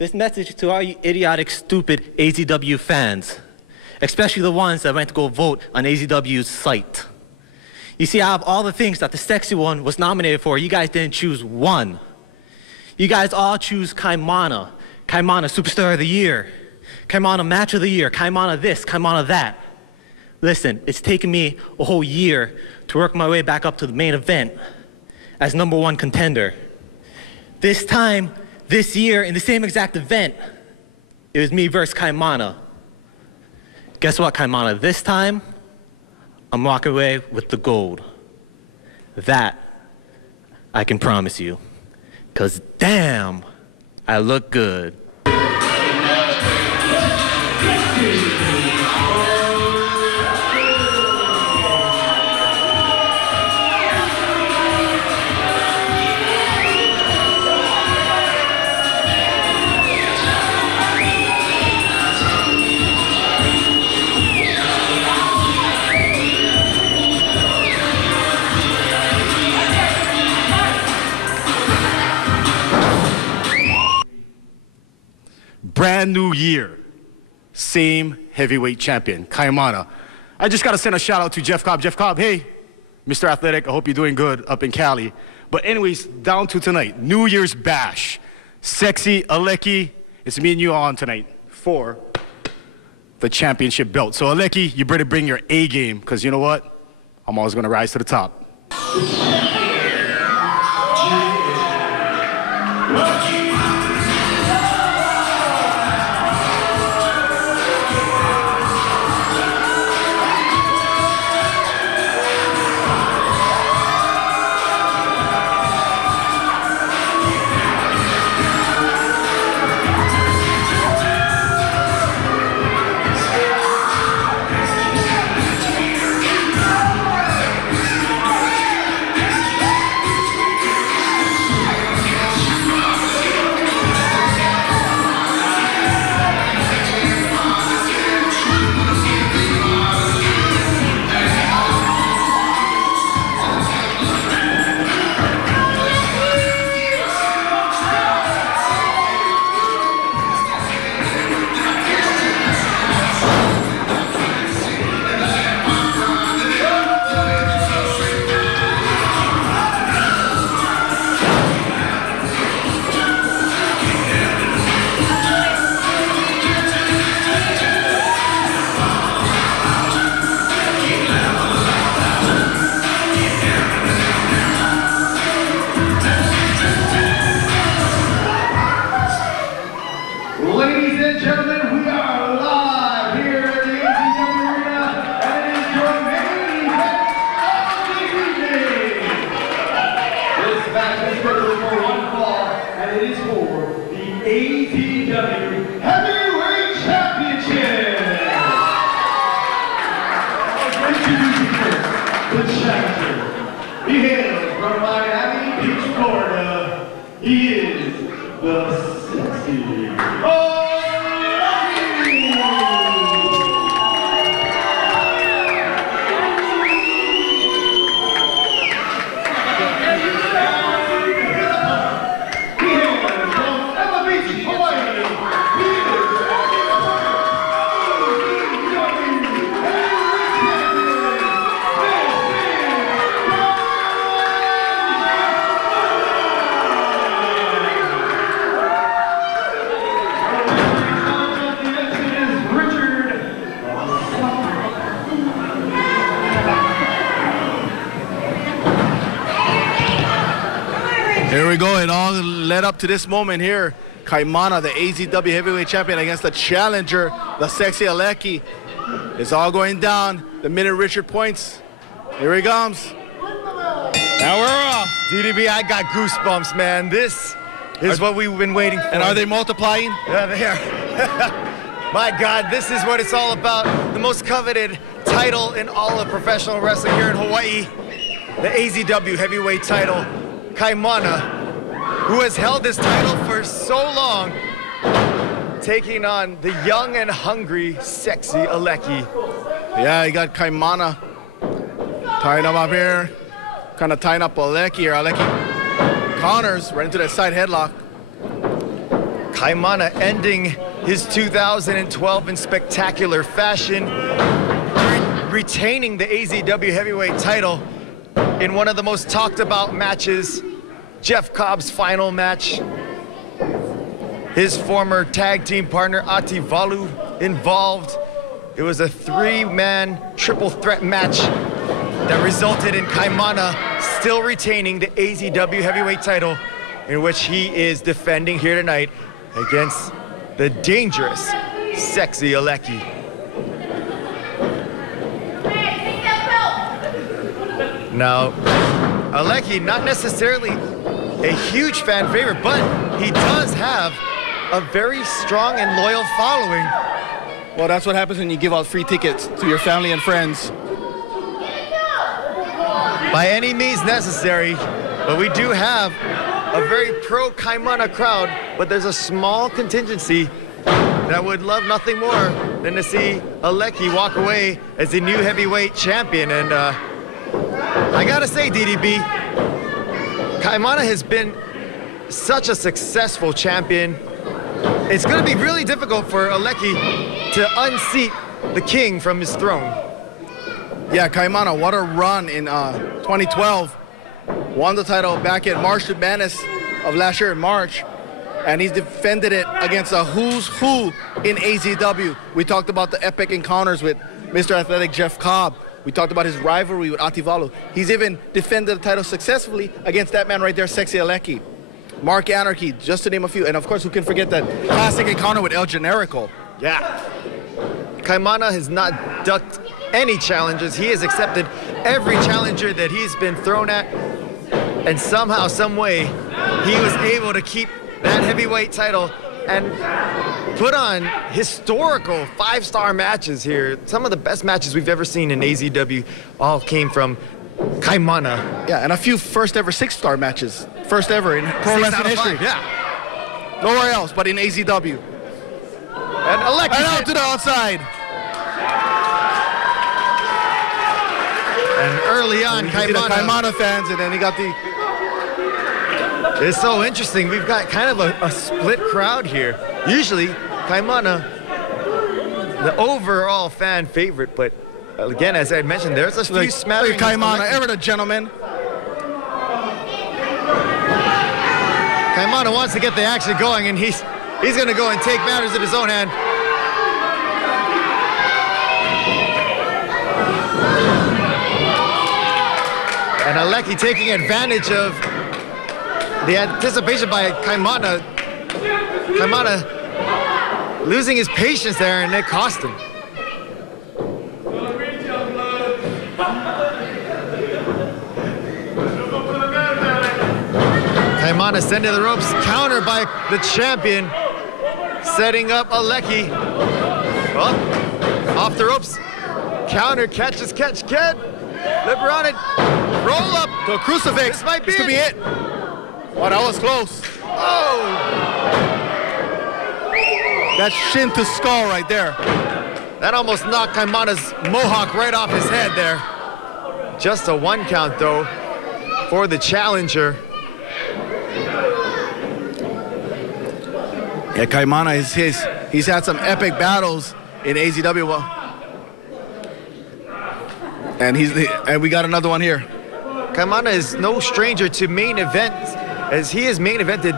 This message to all you idiotic, stupid AZW fans, especially the ones that went to go vote on AZW's site. You see, out of all the things that the sexy one was nominated for, you guys didn't choose one. You guys all choose Kaimana. Kaimana Superstar of the Year. Kaimana Match of the Year. Kaimana this, Kaimana that. Listen, it's taken me a whole year to work my way back up to the main event as #1 contender. This time, this year, in the same exact event, it was me versus Kaimana. Guess what, Kaimana? This time, I'm walking away with the gold. That, I can promise you. 'Cause damn, I look good. Brand new year, same heavyweight champion, Kaimana. I just got to send a shout out to Jeff Cobb. Jeff Cobb, hey, Mr. Athletic, I hope you're doing good up in Cali. But anyways, down to tonight, New Year's Bash. Sexy Aleki, it's me and you on tonight for the championship belt. So Aleki, you better bring your A game, because you know what? I'm always going to rise to the top. Ladies and gentlemen, we are live here at the AZW Arena, and it is your main event of the evening. This match is scheduled for one fall, and it is for the AZW Heavyweight Championship. Introducing first, the challenger. He hails from Miami Beach, Florida. He is the sexy Here we go. It all led up to this moment here. Kaimana, the AZW heavyweight champion, against the challenger, the sexy Aleki. It's all going down. The minute Richard points. Here he comes. Now we're off. DDB, I got goosebumps, man. This is what we've been waiting for. And are they multiplying? Yeah, they are. My God, this is what it's all about. The most coveted title in all of professional wrestling here in Hawaii. The AZW heavyweight title. Kaimana, who has held this title for so long, taking on the young and hungry, sexy Aleki. Yeah, you got Kaimana tying him up here. Kind of tying up Aleki here. Aleki counters right into that side headlock. Kaimana ending his 2012 in spectacular fashion, retaining the AZW heavyweight title in one of the most talked about matches, Jeff Cobb's final match. His former tag team partner AZW involved. It was a three-man triple threat match that resulted in Kaimana still retaining the AZW heavyweight title, in which he is defending here tonight against the dangerous, sexy Aleki. Now, Aleki, not necessarily a huge fan favorite, but he does have a very strong and loyal following. Well, that's what happens when you give out free tickets to your family and friends. By any means necessary, but we do have a very pro-Kaimana crowd, but there's a small contingency that would love nothing more than to see Aleki walk away as the new heavyweight champion. And I gotta say, DDB, Kaimana has been such a successful champion. It's gonna be really difficult for Aleki to unseat the king from his throne. Yeah, Kaimana, what a run in 2012. Won the title back in March Madness of last year in March. And he's defended it against a who's who in AZW. We talked about the epic encounters with Mr. Athletic Jeff Cobb. We talked about his rivalry with AZW. He's even defended the title successfully against that man right there, Sexy Aleki. Mark Anarchy, just to name a few. And of course, who can forget that classic encounter with El Generico? Yeah. Kaimana has not ducked any challenges. He has accepted every challenger that he's been thrown at. And somehow, some way, he was able to keep that heavyweight title and put on historical five-star matches here. Some of the best matches we've ever seen in AZW all came from Kaimana. Yeah, and a few first ever six-star matches. First ever in pro wrestling history. Yeah. Nowhere else but in AZW. And Aleki And out to the outside. And early on, You see the Kaimana. Kaimana fans, and then he got the... It's so interesting. We've got kind of a split crowd here. Usually, Kaimana, the overall fan favorite, but again, as I mentioned, there's a few smatterings. Kaimana, ever the gentleman. Kaimana wants to get the action going, and he's going to go and take matters in his own hand. And Aleki taking advantage of the anticipation by Kaimana. Kaimana losing his patience there, and it cost him. Kaimana sending the ropes, countered by the champion, setting up Aleki. Oh, off the ropes, counter, catch, kid. Liberonic, roll up To a crucifix. This might be could be it. it. Oh, that was close. Oh! That's shin to skull right there. That almost knocked Kaimana's mohawk right off his head there. Just a one count though for the challenger. Yeah, Kaimana he's had some epic battles in AZW. Well, and we got another one here. Kaimana is no stranger to main events, as he has main evented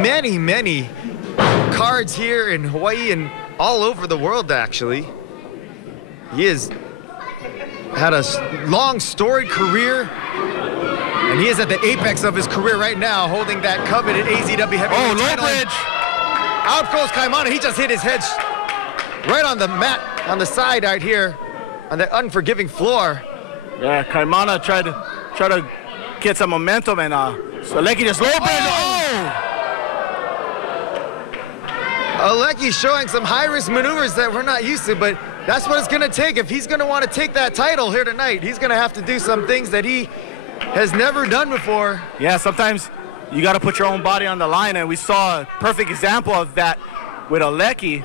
many cards here in Hawaii and all over the world, actually. He has had a long, storied career, and he is at the apex of his career right now, holding that coveted AZW heavyweight title. Bridge. Out goes Kaimana. He just hit his head right on the mat, on the side right here, on that unforgiving floor. Yeah, Kaimana tried to get some momentum, and so Aleki just low bridge. Oh! Aleki showing some high-risk maneuvers that we're not used to, but that's what it's going to take. If he's going to want to take that title here tonight, he's going to have to do some things that he has never done before. Yeah, sometimes you got to put your own body on the line, and we saw a perfect example of that with Aleki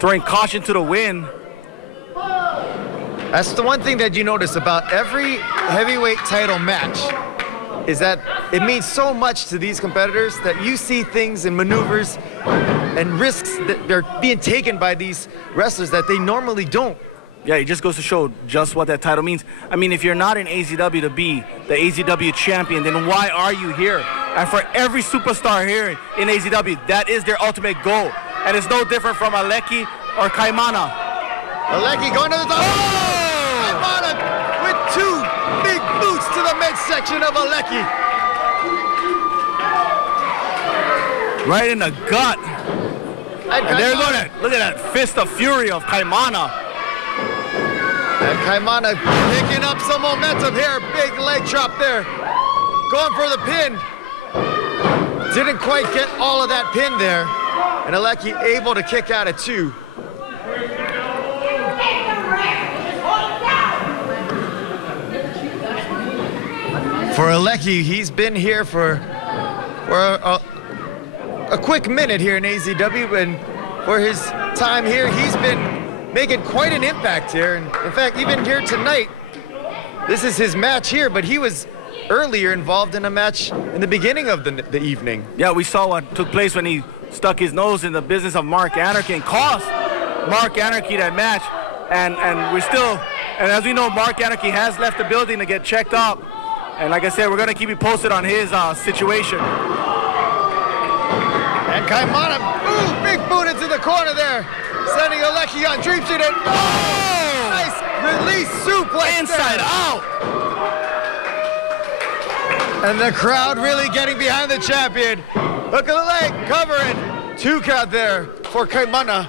throwing caution to the wind. That's the one thing that you notice about every heavyweight title match, is that it means so much to these competitors that you see things and maneuvers and risks that they're being taken by these wrestlers that they normally don't. Yeah, it just goes to show just what that title means. I mean, if you're not in AZW to be the AZW champion, then why are you here? And for every superstar here in AZW, that is their ultimate goal. And it's no different from Aleki or Kaimana. Aleki going to the top. Kaimana with 2 big boots to the midsection of Aleki. Right in the gut. And there Kaimana, look at that fist of fury of Kaimana. and Kaimana picking up some momentum here. Big leg drop there. Going for the pin. Didn't quite get all of that pin there. And Aleki able to kick out at 2. For Aleki, he's been here for a quick minute here in AZW, and for his time here, he's been making quite an impact here. And in fact, even here tonight, this is his match here, but he was earlier involved in a match in the beginning of the evening. Yeah, we saw what took place when he stuck his nose in the business of Mark Anarchy and cost Mark Anarchy that match. And we're still, and as we know, Mark Anarchy has left the building to get checked up. And like I said, we're going to keep you posted on his situation. And Kaimana, ooh, big boot into the corner there, sending Aleki on Dream Sheet, and nice release suplex Inside out. And the crowd really getting behind the champion. Look at the leg, covering. 2 count there for Kaimana.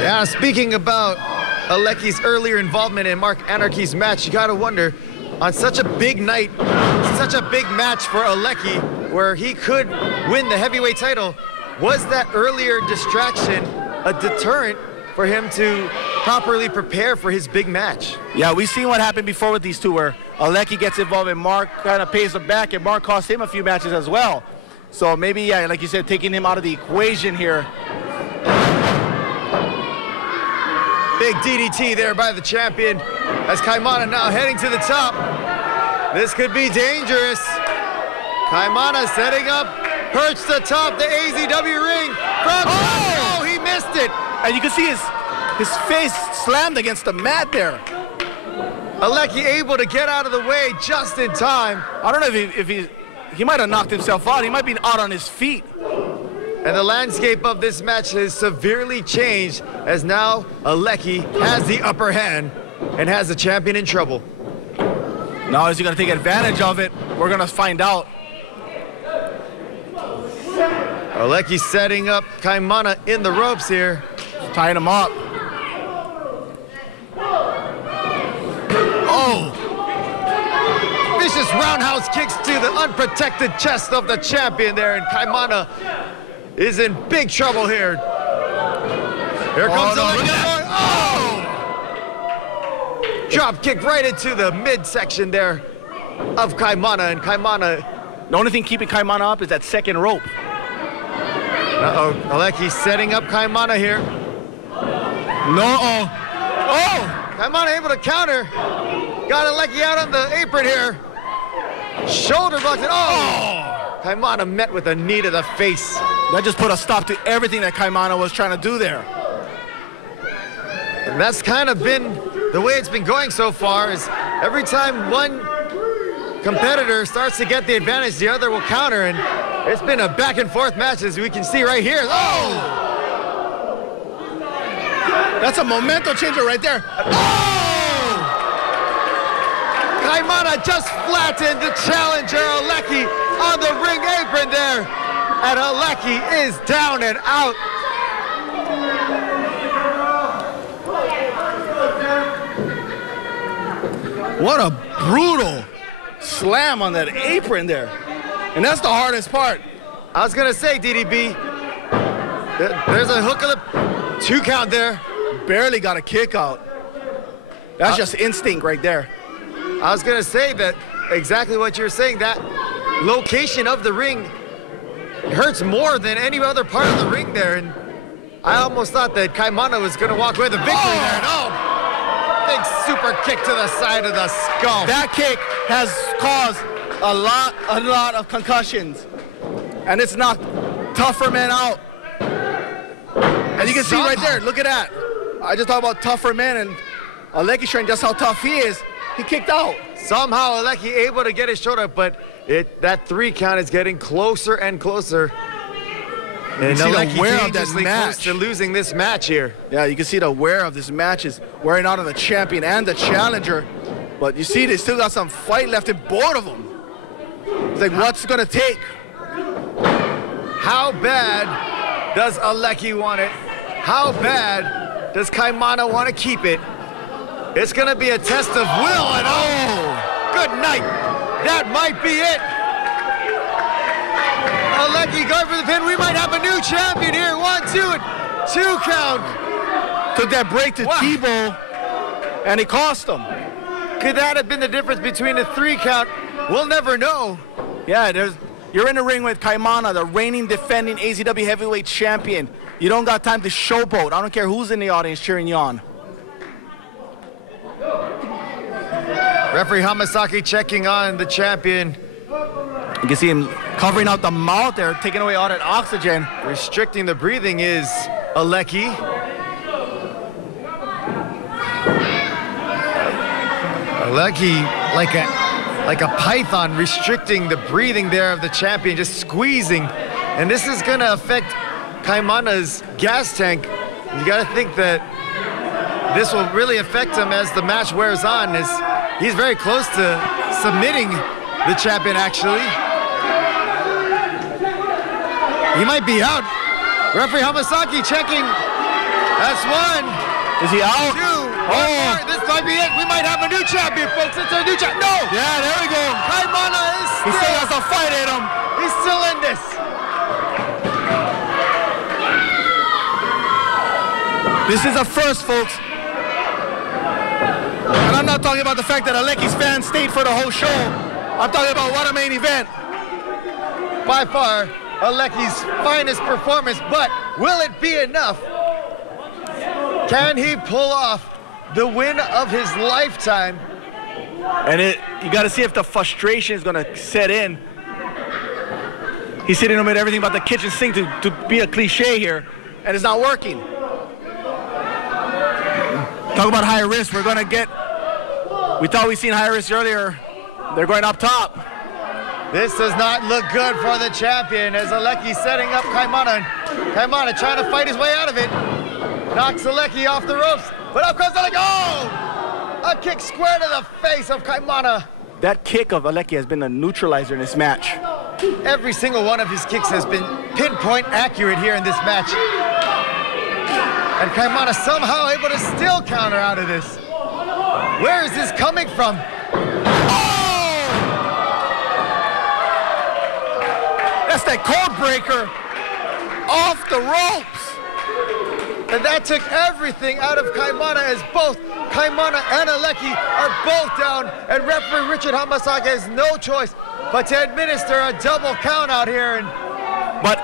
Yeah, speaking about Aleki's earlier involvement in Mark Anarchy's match, you gotta wonder, on such a big night, such a big match for Aleki, where he could win the heavyweight title, was that earlier distraction a deterrent for him to properly prepare for his big match? Yeah, we've seen what happened before with these two, where Aleki gets involved and Mark kind of pays him back, and Mark cost him a few matches as well. So maybe, yeah, like you said, taking him out of the equation here. Big DDT there by the champion as Kaimana now heading to the top. This could be dangerous. Kaimana setting up, perched atop the AZW ring. Oh, he missed it. And you can see his face slammed against the mat there. Aleki able to get out of the way just in time. I don't know if he might have knocked himself out. He might be out on his feet. And the landscape of this match has severely changed as now Aleki has the upper hand and has the champion in trouble. Now is he going to take advantage of it? We're going to find out. Aleki setting up Kaimana in the ropes here. Tying him up. Oh! Vicious roundhouse kicks to the unprotected chest of the champion there, and Kaimana is in big trouble here. Here comes Aleki. Oh! Drop kick right into the midsection there of Kaimana, and Kaimana. The only thing keeping Kaimana up is that second rope. Uh-oh, Aleki setting up Kaimana here. No. Oh! Kaimana able to counter. Got Aleki out on the apron here. Shoulder blocks it. Oh! Kaimana met with a knee to the face. That just put a stop to everything that Kaimana was trying to do there. And that's kind of been the way it's been going so far, is every time one competitor starts to get the advantage, the other will counter, and it's been a back and forth match, as we can see right here. Oh! That's a momentum changer right there. Oh! Kaimana just flattened the challenger, Aleki, on the ring apron there. And Aleki is down and out. What a brutal slam on that apron there. And that's the hardest part. I was gonna say, DDB, there's a hook of the 2 count there. Barely got a kick out. That's just instinct right there. I was gonna say that exactly what you're saying, that location of the ring hurts more than any other part of the ring there. And I almost thought that Kaimana was gonna walk away with the victory there. No, big super kick to the side of the skull. That kick has caused a lot of concussions. And it's knocked tougher men out. And you can see right there, look at that. I just talked about tougher men, and Aleki showing just how tough he is. He kicked out. Somehow Aleki able to get his shoulder up, but that 3 count is getting closer and closer. And Aleki dangerously close to losing this match here. Yeah, you can see the wear of this match is wearing out on the champion and the challenger. But you see they still got some fight left in both of them. It's like, what's gonna take? How bad does Aleki want it? How bad does Kaimana want to keep it? It's gonna be a test of will, and oh, good night. That might be it. Aleki going for the pin. We might have a new champion here. 1, 2, 2 count. Took that break to Tebow, and it cost him. Could that have been the difference between the 3 count? We'll never know. Yeah, you're in the ring with Kaimana, the reigning, defending AZW heavyweight champion. You don't got time to showboat. I don't care who's in the audience cheering you on. Referee Hamasaki checking on the champion. You can see him covering out the mouth there, taking away all that oxygen. Restricting the breathing is Aleki. Aleki, like a python, restricting the breathing there of the champion, just squeezing. And this is gonna affect Kaimana's gas tank. You gotta think that this will really affect him as the match wears on, as he's very close to submitting the champion, actually. He might be out. Referee Hamasaki checking. That's 1. Is he out? 2. Oh, this might be it. We might have a new champion, folks. It's a new champion. No! Yeah, there we go. Kaimana is He still has a fight in him. He's still in this. This is a first, folks. And I'm not talking about the fact that Aleki's fans stayed for the whole show. I'm talking about what a main event. By far, Aleki's finest performance, but will it be enough? Can he pull off the win of his lifetime? And you got to see if the frustration is going to set in. He's hitting him with everything about the kitchen sink to be a cliche here, and it's not working. Talk about high risk. We're going to get, we thought we seen high risk earlier. They're going up top. This does not look good for the champion as Aleki setting up Kaimana. Kaimana trying to fight his way out of it. Knocks Aleki off the ropes, but up comes Aleki. Oh! A kick square to the face of Kaimana. That kick of Aleki has been a neutralizer in this match. Every single one of his kicks has been pinpoint accurate here in this match. And Kaimana somehow able to still counter out of this. Where is this coming from? Oh! That's that code breaker off the ropes. And that took everything out of Kaimana as both Kaimana and Aleki are both down, and referee Richard Hamasaki has no choice but to administer a double count out here. But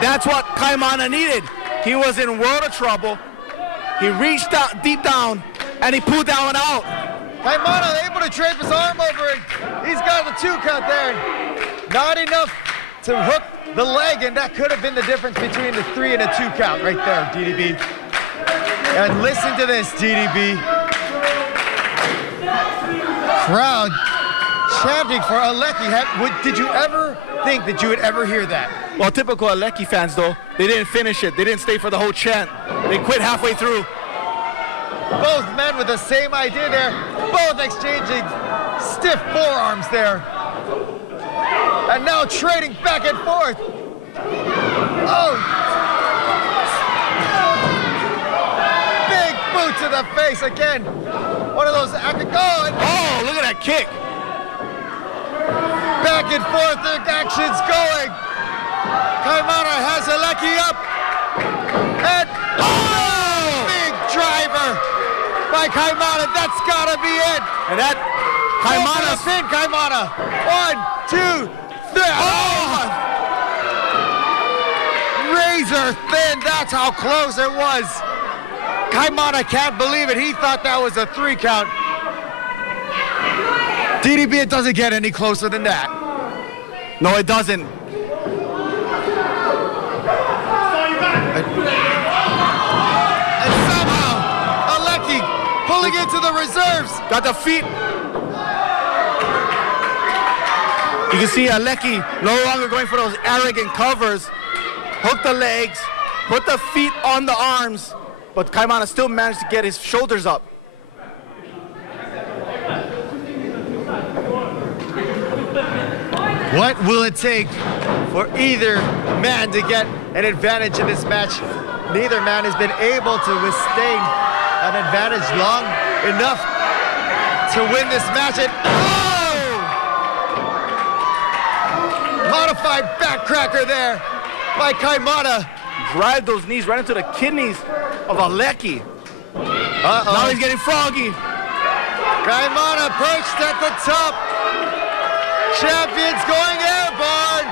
that's what Kaimana needed. He was in world of trouble. He reached out deep down, and he pulled that one out. Kaimana able to drape his arm over it. He's got the 2 count there. Not enough to hook the leg, and that could have been the difference between the 3 and a 2 count right there, DDB. And listen to this, DDB. Crowd chanting for Aleki. Did you ever think that you would ever hear that? Well, typical Aleki fans, though, they didn't finish it. They didn't stay for the whole chant. They quit halfway through. Both men with the same idea there, both exchanging stiff forearms there. And now trading back and forth. Oh! Big boot to the face again. One of those, Oh, look at that kick. back and forth, the action's going. Kaimana has Aleki up. And big driver by Kaimana. That's gotta be it. And that Kaimana's pin, Kaimana. 1, 2, 3. Oh! Razor thin. That's how close it was. Kaimana can't believe it. He thought that was a 3 count. DDB, it doesn't get any closer than that. No, it doesn't. And somehow, Aleki pulling into the reserves. Got the feet. You can see Aleki no longer going for those arrogant covers. Hook the legs, put the feet on the arms, but Kaimana still managed to get his shoulders up. What will it take for either man to get an advantage in this match? Neither man has been able to withstand an advantage long enough to win this match. And modified backcracker there by Kaimana. Drive those knees right into the kidneys of Aleki. Now he's getting froggy. Kaimana perched at the top. Champions going airborne.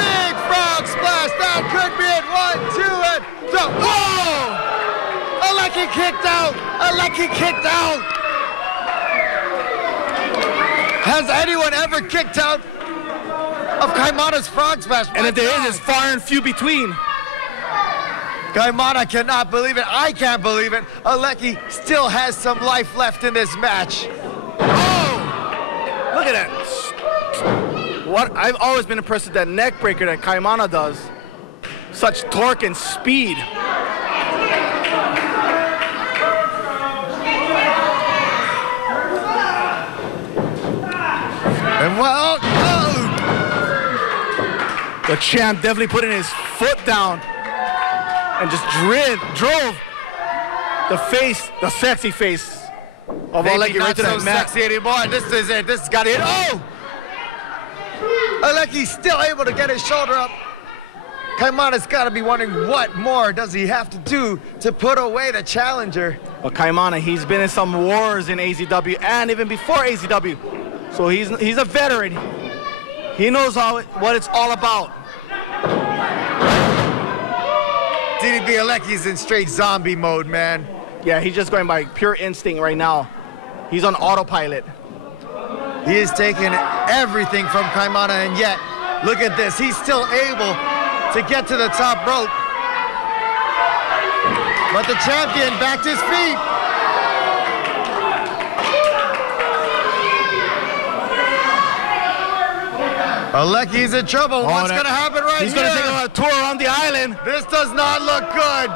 Big frog splash. That could be it. 1, 2, and so. Whoa! Aleki kicked out. Aleki kicked out. Has anyone ever kicked out of Kaimana's frog splash? And if there is, it's far and few between. Kaimana cannot believe it. I can't believe it. Aleki still has some life left in this match. Look at that. What I've always been impressed with that neck breaker that Kaimana does. Such torque and speed. And well, the champ definitely putting his foot down and just drove the face, the sexy face of Aleki right to that mat. Sexy anymore. This is it. This has got it. Oh! Aleki's still able to get his shoulder up. Kaimana's got to be wondering what more does he have to do to put away the challenger. Well, Kaimana, he's been in some wars in AZW and even before AZW. So he's a veteran. He knows what it's all about. DDB Aleki's in straight zombie mode, man. Yeah, he's just going by pure instinct right now. He's on autopilot. He is taking everything from Kaimana, and yet, look at this. He's still able to get to the top rope. But the champion backed his feet. Aleki's in trouble. What's going to happen right here? He's going to take a tour around the island. This does not look good.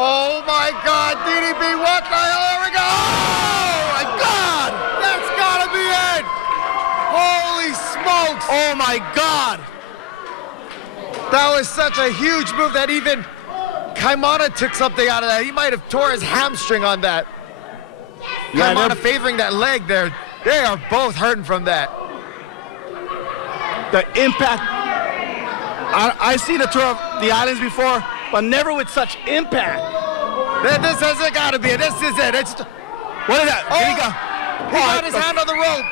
Oh my God, DDB, what the hell? There we go! Oh my God! That's gotta be it! Holy smokes! Oh my God! That was such a huge move that even Kaimana took something out of that. He might have tore his hamstring on that. Yeah, Kaimana favoring that leg there. They are both hurting from that. The impact. I've seen a tour of the islands before, but never with such impact. This has got to be it. This is it. What is that? Oh, he got his hand on the rope.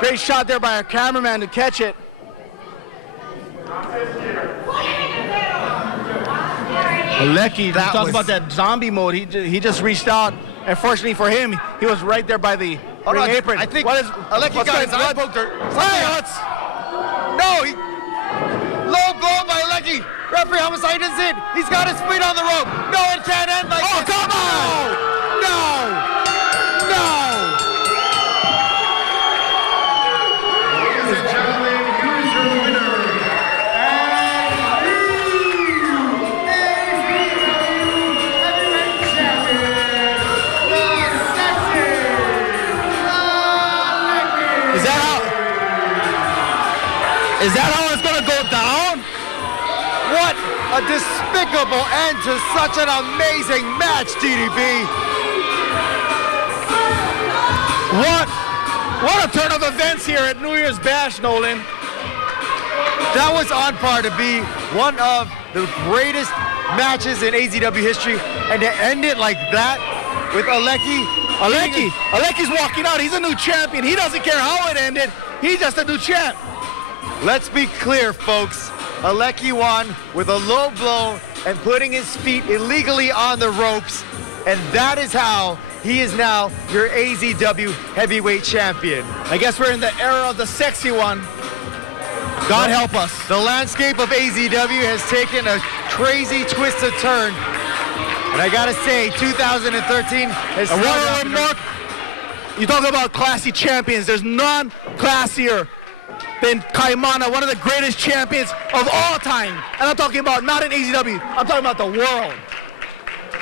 Great shot there by our cameraman to catch it. Aleki, talk about that zombie mode. He just reached out, and fortunately for him, he was right there by the ring apron. I think Aleki got his eye poked. No, low blow by Aleki. Referee homicide is in. He's got his feet on the rope. No, it can't end like this. Oh, come on! No! Ladies and gentlemen, here's your winner. Is that how it's gonna go down? What a despicable end to such an amazing match, DDB. What a turn of events here at New Year's Bash, Nolan. That was on par to be one of the greatest matches in AZW history, and to end it like that with Aleki. Aleki's walking out. He's a new champion. He doesn't care how it ended. He's just a new champ. Let's be clear, folks. Aleki won with a low blow and putting his feet illegally on the ropes. And that is how he is now your AZW heavyweight champion. I guess we're in the era of the sexy one. God help us. The landscape of AZW has taken a crazy twisted turn. And I gotta say, 2013 has started off in a- You talk about classy champions. There's none classier than Kaimana, one of the greatest champions of all time. And I'm talking about not in AZW, I'm talking about the world.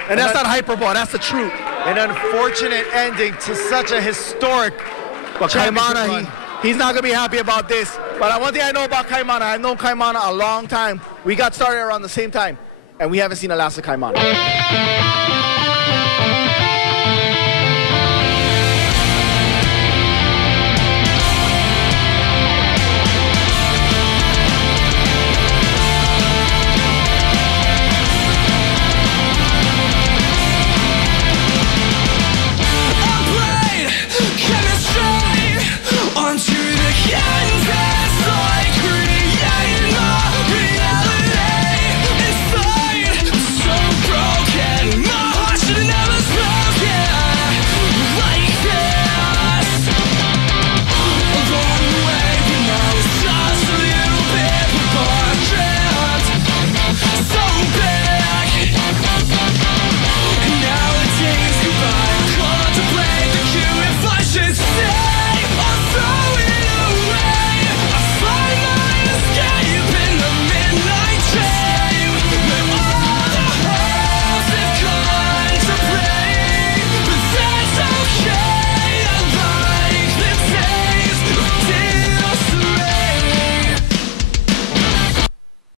And that's not hyperbole, that's the truth. An unfortunate ending to such a historic But championship Kaimana, run. he's not gonna be happy about this. But one thing I know about Kaimana, I've known Kaimana a long time. We got started around the same time, and we haven't seen the last of Kaimana.